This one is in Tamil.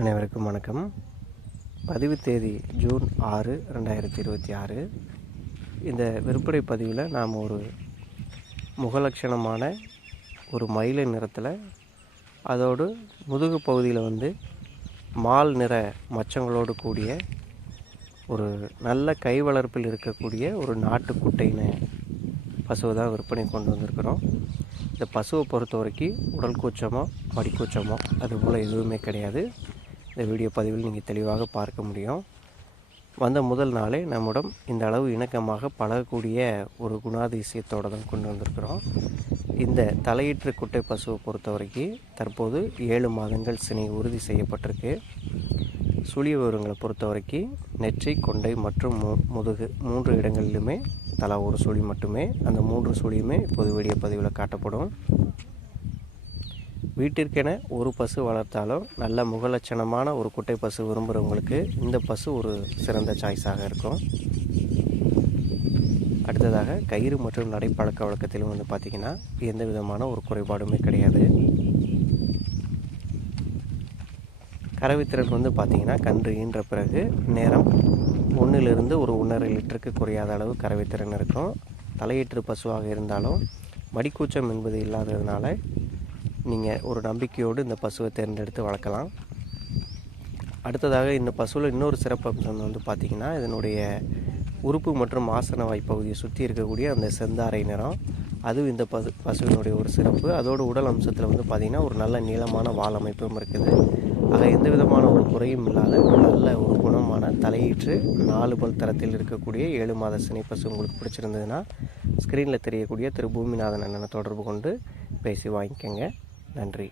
அனைவருக்கும் வணக்கம். பதிவு தேதி ஜூன் 6, 2026. இந்த விற்பனை பதிவில் நாம் ஒரு முகலட்சணமான ஒரு மயிலை நிறத்தில், அதோடு முதுகு பகுதியில் மால் நிற மச்சங்களோடு கூடிய ஒரு நல்ல கை வளர்ப்பில் இருக்கக்கூடிய ஒரு நாட்டுக்குட்டைன்னு பசுவை தான் விற்பனை கொண்டு வந்திருக்கிறோம். இந்த பசுவை பொறுத்த வரைக்கும் உடல் கூச்சமோ மடிக்கூச்சமோ அதுபோல் எதுவுமே கிடையாது. இந்த வீடியோ பதிவில் நீங்கள் தெளிவாக பார்க்க முடியும். வந்த முதல் நாளே நம்மிடம் இந்த அளவு இணக்கமாக பழகக்கூடிய ஒரு குணாதிசயத்தோடு தான் கொண்டு வந்திருக்கிறோம். இந்த தலையீற்று குட்டை பசுவை பொறுத்த வரைக்கும் தற்போது 7 மாதங்கள் சினை உறுதி செய்யப்பட்டிருக்கு. சுழி விவரங்களை பொறுத்த வரைக்கும் நெற்றி, கொண்டை மற்றும் முதுகு 3 இடங்களிலுமே தலா ஒரு சுழி மட்டுமே. அந்த 3 சுழியுமே இப்போது வீடியோ பதிவில் காட்டப்படும். வீட்டிற்கென ஒரு பசு வளர்த்தாலும் நல்ல முகலட்சணமான ஒரு குட்டை பசு விரும்புகிறவங்களுக்கு இந்த பசு ஒரு சிறந்த சாய்ஸாக இருக்கும். அடுத்ததாக கயிறு மற்றும் நடைப்பழக்க வழக்கத்திலும் பார்த்திங்கன்னா எந்த விதமான ஒரு குறைபாடுமே கிடையாது. கறவைத்திறன் பார்த்திங்கன்னா கன்று ஈன்ற பிறகு நேரம் 1 ஒரு 1.5 லிட்டருக்கு குறையாத அளவு கறவைத்திறன் இருக்கும். தலையீற்று பசுவாக இருந்தாலும் மடிக்கூச்சம் என்பது இல்லாததுனால நீங்கள் ஒரு நம்பிக்கையோடு இந்த பசுவை தேர்ந்தெடுத்து வளர்க்கலாம். அடுத்ததாக இந்த பசுவில் இன்னொரு சிறப்பம்சம் பார்த்திங்கன்னா இதனுடைய உறுப்பு மற்றும் ஆசன வாய்ப்பகுதியை சுற்றி இருக்கக்கூடிய அந்த செந்தாரை நிறம், அதுவும் இந்த பசுவினுடைய ஒரு சிறப்பு. அதோடு உடல் அம்சத்தில் பார்த்திங்கன்னா ஒரு நல்ல நீளமான வால் அமைப்பும் இருக்குது. ஆக எந்த விதமான ஒரு குறையும் இல்லாத நல்ல ஒரு குணமான தலையீற்று 4 பல் தரத்தில் இருக்கக்கூடிய 7 மாத சினை பசு உங்களுக்கு பிடிச்சிருந்ததுன்னா ஸ்க்ரீனில் தெரியக்கூடிய திரு பூமிநாதன் அண்ணனை தொடர்பு கொண்டு பேசி வாங்கிக்கோங்க. நன்றி.